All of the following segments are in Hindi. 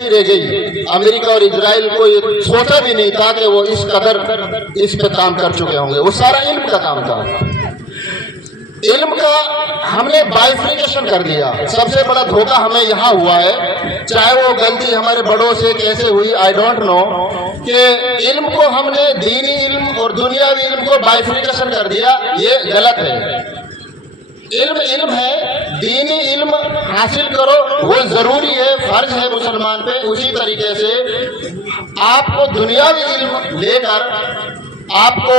रह गई। अमेरिका और इजराइल को ये सोचा भी नहीं था कि वो इस कदर इस पे काम कर चुके होंगे। वो सारा इल्म का काम था। इल्म का हमने बाइफिकेशन कर दिया। सबसे बड़ा धोखा हमें यहाँ हुआ है, चाहे वो गलती हमारे बड़ों से कैसे हुई आई डोंट नो, कि इल्म को हमने दीनी इल्म और दुनियावी इल्म को बाइफिकेशन कर दिया। ये गलत है। इल्म इल्म है, दीनी इल्म हासिल करो, वो जरूरी है, फर्ज है मुसलमान पे। उसी तरीके से आपको दुनियावी इल्म लेकर आपको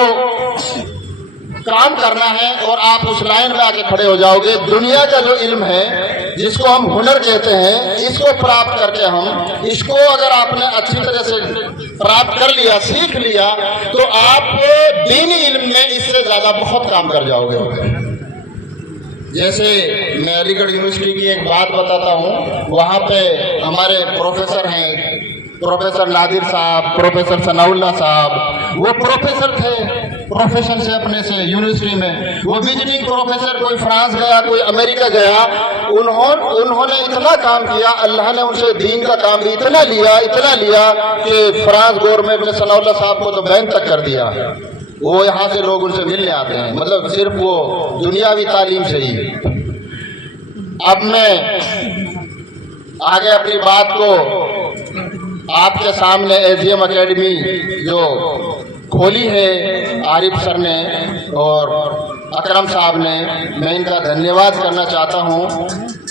काम करना है और आप उस लाइन में आके खड़े हो जाओगे। दुनिया का जो इल्म है, जिसको हम हुनर कहते हैं, इसको प्राप्त करके हम इसको अगर आपने अच्छी तरह से प्राप्त कर लिया, सीख लिया, तो आप दीनी इल्म में इससे ज्यादा बहुत काम कर जाओगे। जैसे मैं अलीगढ़ यूनिवर्सिटी की एक बात बताता हूँ। वहाँ पे हमारे प्रोफेसर हैं, प्रोफेसर नादिर साहब, प्रोफेसर सनाउल्लाह साहब। वो प्रोफेसर थे प्रोफेशन से अपने से यूनिवर्सिटी में। वो विजिटिंग प्रोफेसर, कोई फ्रांस गया, कोई अमेरिका गया। उन्होंने इतना काम किया, अल्लाह ने उनसे दीन का काम भी इतना लिया कि फ्रांस गवर्नमेंट ने सनाउल्लाह साहब को तो बैन तक कर दिया। वो यहाँ से लोग उनसे मिलने आते हैं, मतलब सिर्फ वो दुनियावी तालीम से ही। अब मैं आगे अपनी बात को आपके सामने एजीएम एकेडमी जो खोली है आरिफ सर ने और अकरम साहब ने, मैं इनका धन्यवाद करना चाहता हूँ।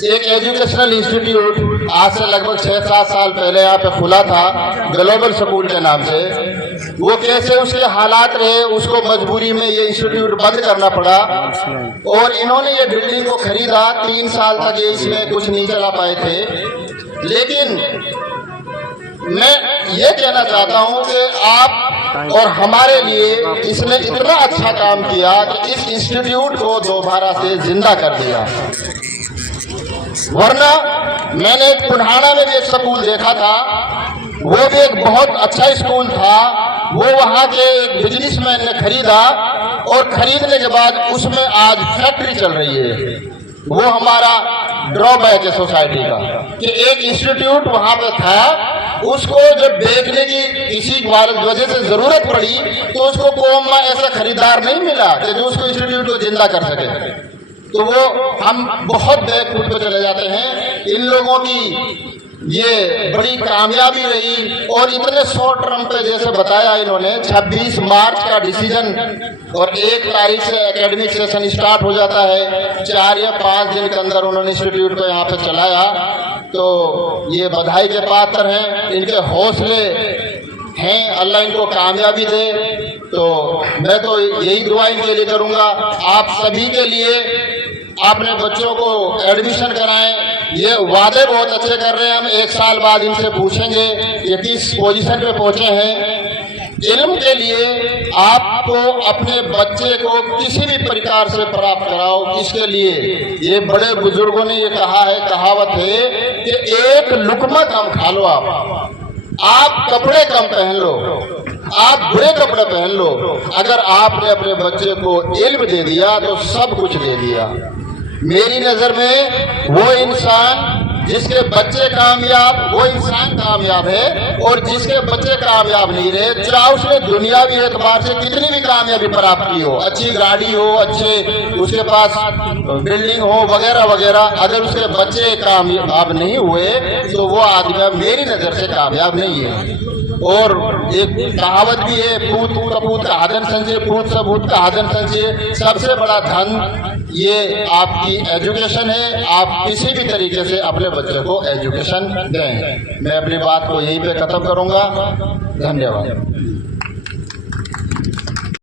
एक एजुकेशनल इंस्टीट्यूट आज से लगभग 6-7 साल पहले यहाँ पे खुला था, ग्लोबल स्कूल के नाम से। वो कैसे उसके हालात रहे, उसको मजबूरी में ये इंस्टीट्यूट बंद करना पड़ा और इन्होंने ये बिल्डिंग को खरीदा। 3 साल तक ये इसमें कुछ नहीं चला पाए थे। लेकिन मैं ये कहना चाहता हूँ कि आप और हमारे लिए इसने इतना अच्छा काम किया कि इस इंस्टीट्यूट को दोबारा से जिंदा कर दिया। वरना मैंने कुन्हाड़ा में भी एक स्कूल देखा था, वो भी एक बहुत अच्छा स्कूल था। वो वहाँ के एक बिजनेसमैन ने खरीदा और खरीदने के बाद उसमें आज फैक्ट्री चल रही है। वो हमारा ड्रॉबैक है सोसाइटी का कि एक इंस्टीट्यूट वहाँ पे था, उसको जब बेचने की किसी वजह से जरूरत पड़ी तो उसको कौम में ऐसा खरीदार नहीं मिला कि जो उसको इंस्टीट्यूट को जिंदा कर सके। तो वो हम बहुत बैकफुट पे चले जाते हैं। इन लोगों की ये बड़ी कामयाबी रही और इतने शॉर्ट टर्म पे जैसे बताया इन्होंने, 26 मार्च का डिसीजन और 1 तारीख से एकेडमिक सेशन स्टार्ट हो जाता है। 4 या 5 दिन के अंदर उन्होंने इंस्टीट्यूट को यहाँ पे चलाया। तो ये बधाई के पात्र हैं, इनके हौसले हैं, अल्लाह इनको कामयाबी दे। तो मैं तो यही दुआ इनके लिए करूँगा। आप सभी के लिए अपने बच्चों को एडमिशन कराएं। ये वादे बहुत अच्छे कर रहे हैं। हम 1 साल बाद इनसे पूछेंगे ये किस पोजीशन पे पहुंचे हैं। इल्म के लिए आपको अपने बच्चे को किसी भी प्रकार से प्राप्त कराओ। इसके लिए ये बड़े बुजुर्गों ने ये कहा है, कहावत है कि एक लुकमा कम खा लो, आप कपड़े कम पहन लो, आप बुरे कपड़े पहन लो। अगर आपने अपने बच्चे को इल्म दे दिया तो सब कुछ दे दिया। मेरी नजर में वो इंसान जिसके बच्चे कामयाब, वो इंसान कामयाब है। और जिसके बच्चे कामयाब नहीं रहे, चाहे उसने दुनियावी एतबार से कितनी भी कामयाबी प्राप्त की हो, अच्छी गाड़ी हो, अच्छे उसके पास बिल्डिंग हो वगैरह वगैरह, अगर उसके बच्चे कामयाब नहीं हुए तो वो आदमी मेरी नजर से कामयाब नहीं है। और एक कहावत भी है, पूत कपूत का आदन संचय, पूत सबूत का आदन संचय। सबसे बड़ा धन ये आपकी एजुकेशन है। आप किसी भी तरीके से अपने बच्चे को एजुकेशन दें। मैं अपनी बात को यहीं पे खत्म करूंगा। धन्यवाद।